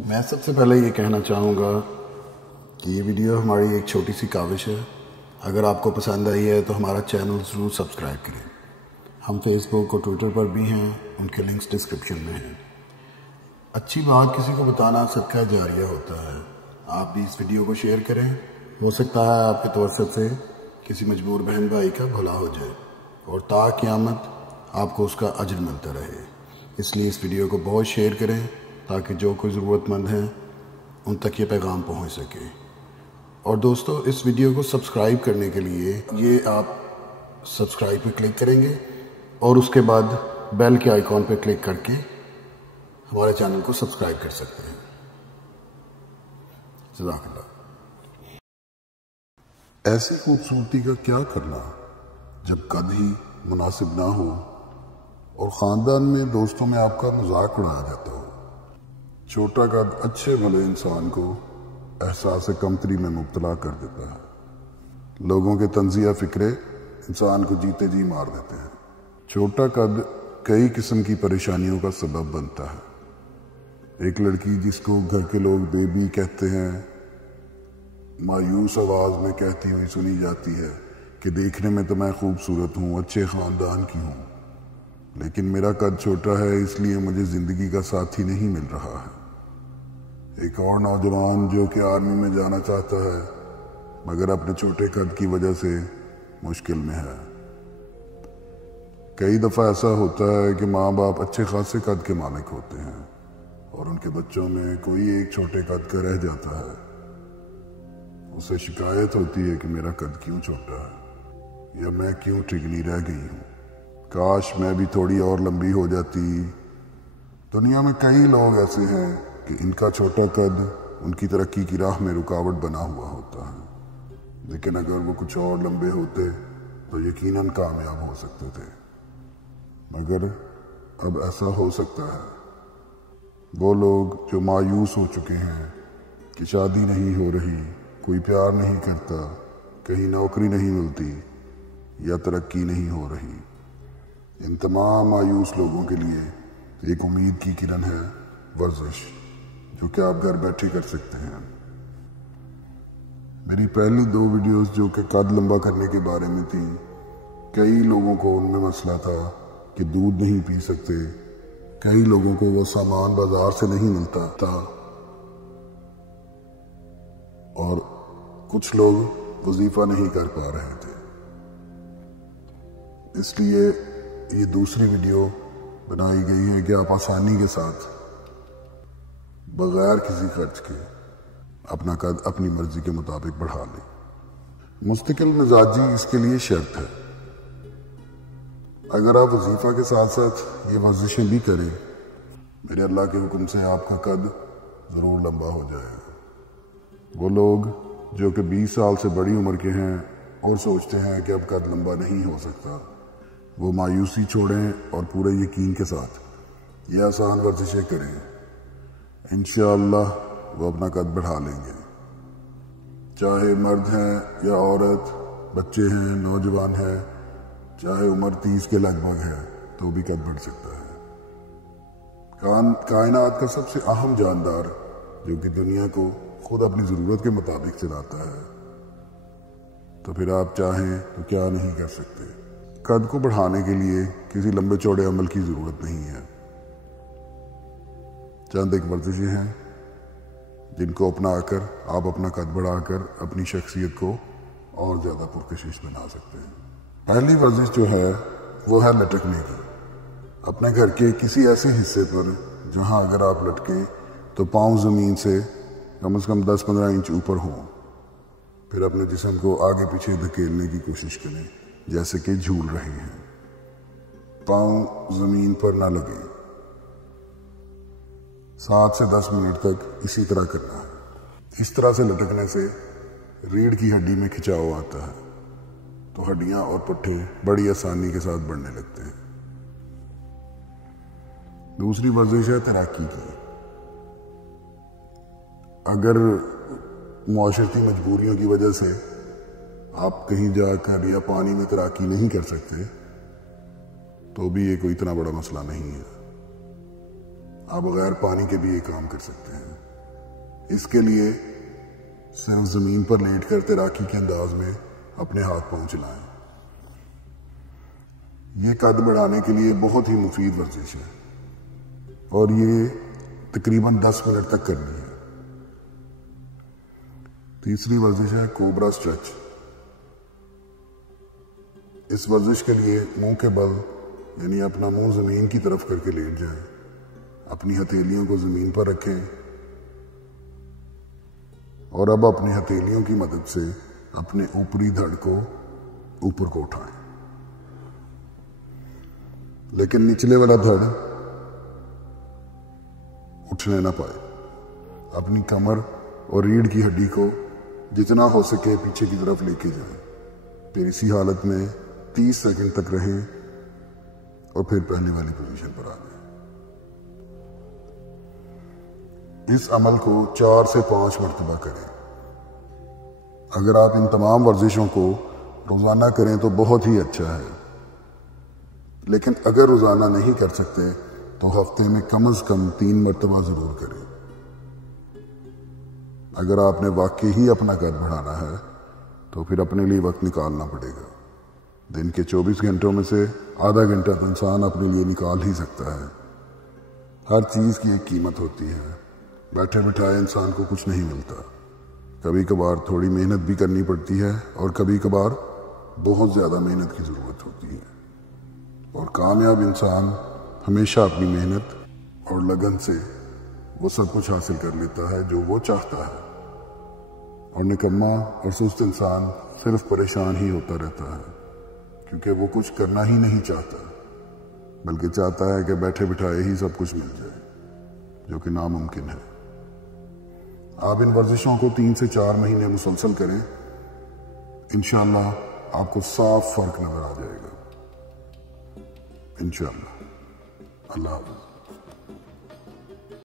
میں سب سے پہلے یہ کہنا چاہوں گا کہ یہ ویڈیو ہماری ایک چھوٹی سی کاوش ہے. اگر آپ کو پسند آئی ہے تو ہمارا چینل ضرور سبسکرائب کریں. ہم فیس بک اور ٹویٹر پر بھی ہیں، ان کے لنکس ڈسکرپشن میں ہیں. اچھی بات کسی کو بتانا صدقہ جاریہ ہوتا ہے. آپ بھی اس ویڈیو کو شیئر کریں. ہو سکتا ہے آپ کے توسط سے کسی مجبور بہن بھائی کا بھلا ہو جائے اور تا قیامت آپ کو اس کا اجر ملتا رہے. اس لیے اس ویڈیو کو بہت شیئر کریں تاکہ جو کوئی ضرورت مند ہیں ان تک یہ پیغام پہنچ سکے. اور دوستو، اس ویڈیو کو سبسکرائب کرنے کے لیے یہ آپ سبسکرائب پہ کلک کریں گے اور اس کے بعد بیل کے آئیکن پہ کلک کر کے ہمارے چینل کو سبسکرائب کر سکتے ہیں. جزاک اللہ. ایسی خوبصورتی کا کیا کرنا جب قد ہی مناسب نہ ہو اور خاندان میں دوستوں میں آپ کا مذاق اڑایا جاتا ہو. چھوٹا قد اچھے بھلے انسان کو احساس کمتری میں مبتلا کر دیتا ہے. لوگوں کے طنزیہ فکرے انسان کو جیتے جی مار دیتے ہیں. چھوٹا قد کئی قسم کی پریشانیوں کا سبب بنتا ہے. ایک لڑکی جس کو گھر کے لوگ بیبی کہتے ہیں مایوس آواز میں کہتی ہوئی سنی جاتی ہے کہ دیکھنے میں تو میں خوبصورت ہوں، اچھے خاندان کی ہوں، لیکن میرا قد چھوٹا ہے اس لیے مجھے زندگی کا ساتھی نہیں مل رہا ہے. ایک اور نوجوان جو کہ آرمی میں جانا چاہتا ہے مگر اپنے چھوٹے قد کی وجہ سے مشکل میں ہے. کئی دفعہ ایسا ہوتا ہے کہ ماں باپ اچھے خاصے قد کے مالک ہوتے ہیں اور ان کے بچوں میں کوئی ایک چھوٹے قد کا رہ جاتا ہے. اسے شکایت ہوتی ہے کہ میرا قد کیوں چھوٹا ہے یا میں کیوں ٹھگنی رہ گئی ہوں، کاش میں بھی تھوڑی اور لمبی ہو جاتی. دنیا میں کئی لوگ ایسے ہیں کہ ان کا چھوٹا قد ان کی ترقی کی راہ میں رکاوٹ بنا ہوا ہوتا ہے، لیکن اگر وہ کچھ اور لمبے ہوتے تو یقیناً کامیاب ہو سکتے تھے. مگر اب ایسا ہو سکتا ہے. وہ لوگ جو مایوس ہو چکے ہیں کہ شادی نہیں ہو رہی، کوئی پیار نہیں کرتا، کہیں نوکری نہیں ملتی یا ترقی نہیں ہو رہی، ان تمام مایوس لوگوں کے لیے ایک امید کی کرن ہے ورزش، جو کہ آپ گھر بیٹھے کر سکتے ہیں. میری پہلی 2 ویڈیوز جو کہ قد لمبا کرنے کے بارے میں تھیں، کئی لوگوں کو ان میں مسئلہ تھا کہ دودھ نہیں پی سکتے، کئی لوگوں کو وہ سامان بازار سے نہیں ملتا تھا اور کچھ لوگ وظیفہ نہیں کر پا رہے تھے. اس لیے یہ دوسری ویڈیو بنائی گئی ہے کہ آپ آسانی کے ساتھ بغیر کسی خرچ کے اپنا قد اپنی مرضی کے مطابق بڑھا لیں. مستقل مزاجی اس کے لیے شرط ہے. اگر آپ وظیفہ کے ساتھ ساتھ یہ ورزشیں بھی کریں، میرے اللہ کے حکم سے آپ کا قد ضرور لمبا ہو جائے گا. وہ لوگ جو کہ 20 سال سے بڑی عمر کے ہیں اور سوچتے ہیں کہ اب قد لمبا نہیں ہو سکتا، وہ مایوسی چھوڑیں اور پورے یقین کے ساتھ یہ آسان ورزشیں کریں. انشاءاللہ وہ اپنا قد بڑھا لیں گے. چاہے مرد ہیں یا عورت، بچے ہیں، نوجوان ہیں، چاہے عمر 30 کے لگ بھگ ہے تو بھی قد بڑھ سکتا ہے. کائنات کا سب سے اہم جاندار جو کہ دنیا کو خود اپنی ضرورت کے مطابق چلاتا ہے، تو پھر آپ چاہیں تو کیا نہیں کر سکتے. قد کو بڑھانے کے لیے کسی لمبے چوڑے عمل کی ضرورت نہیں ہے. چند ایک ورزشیں ہیں جن کو اپنا کر آپ اپنا قد بڑھا کر اپنی شخصیت کو اور زیادہ پرکشش بنا سکتے ہیں. پہلی ورزش جو ہے وہ ہے لٹکنے کی. اپنے گھر کے کسی ایسے حصے پر جہاں اگر آپ لٹکیں تو پاؤں زمین سے کم از کم 10-15 انچ اوپر ہوں. پھر اپنے جسم کو آگے پیچھے دھکیلنے کی کوشش کریں جیسے کہ جھول رہے ہیں. پاؤں زمین پر نہ لگیں. 7 سے 10 منٹ تک اسی طرح کرنا ہے. اس طرح سے لٹکنے سے ریڑھ کی ہڈی میں کھچاؤ آتا ہے تو ہڈیاں اور پٹھے بڑی آسانی کے ساتھ بڑھنے لگتے ہیں. دوسری ورزش ہے تیراکی کی. اگر معاشرتی مجبوریوں کی وجہ سے آپ کہیں جا کر یا پانی میں تیراکی نہیں کر سکتے تو بھی یہ کوئی اتنا بڑا مسئلہ نہیں ہے. آپ بغیر پانی کے بھی یہ کام کر سکتے ہیں. اس کے لیے صرف زمین پر لیٹ کر تیراکی کے انداز میں اپنے ہاتھ پاؤں چلائیں۔ یہ قد بڑھانے کے لیے بہت ہی مفید ورزش ہے اور یہ تقریباً 10 منٹ تک کرنی ہے۔ تیسری ورزش ہے کوبرا اسٹریچ۔ اس ورزش کے لیے منہ کے بل یعنی اپنا منہ زمین کی طرف کر کے لیٹ جائیں، اپنی ہتھیلیوں کو زمین پر رکھیں اور اب اپنی ہتھیلیوں کی مدد سے اپنے اوپری دھڑ کو اوپر کو اٹھائیں، لیکن نچلے والا دھڑ اٹھنے نہ پائے۔ اپنی کمر اور ریڑھ کی ہڈی کو جتنا ہو سکے پیچھے کی طرف لے کے جائیں، پھر اسی حالت میں 30 سیکنڈ تک رہیں اور پھر پہلے والی پوزیشن پر آ جائیں۔ اس عمل کو 4 سے 5 مرتبہ کریں۔ اگر آپ ان تمام ورزشوں کو روزانہ کریں تو بہت ہی اچھا ہے، لیکن اگر روزانہ نہیں کر سکتے تو ہفتے میں کم از کم 3 مرتبہ ضرور کریں۔ اگر آپ نے واقعی ہی اپنا قد بڑھانا ہے تو پھر اپنے لیے وقت نکالنا پڑے گا۔ دن کے 24 گھنٹوں میں سے آدھا گھنٹہ تو انسان اپنے لیے نکال ہی سکتا ہے۔ ہر چیز کی ایک قیمت ہوتی ہے، بیٹھے بٹھائے انسان کو کچھ نہیں ملتا۔ کبھی کبھار تھوڑی محنت بھی کرنی پڑتی ہے اور کبھی کبھار بہت زیادہ محنت کی ضرورت ہوتی ہے، اور کامیاب انسان ہمیشہ اپنی محنت اور لگن سے وہ سب کچھ حاصل کر لیتا ہے جو وہ چاہتا ہے، اور نکما اور سست انسان صرف پریشان ہی ہوتا رہتا ہے کیونکہ وہ کچھ کرنا ہی نہیں چاہتا، بلکہ چاہتا ہے کہ بیٹھے بٹھائے ہی سب کچھ مل جائے، جو کہ ناممکن ہے۔ آپ ان ورزشوں کو 3 سے 4 مہینے مسلسل کریں، انشاءاللہ آپ کو صاف فرق نظر آ جائے گا، انشاءاللہ۔ اللہ حافظ۔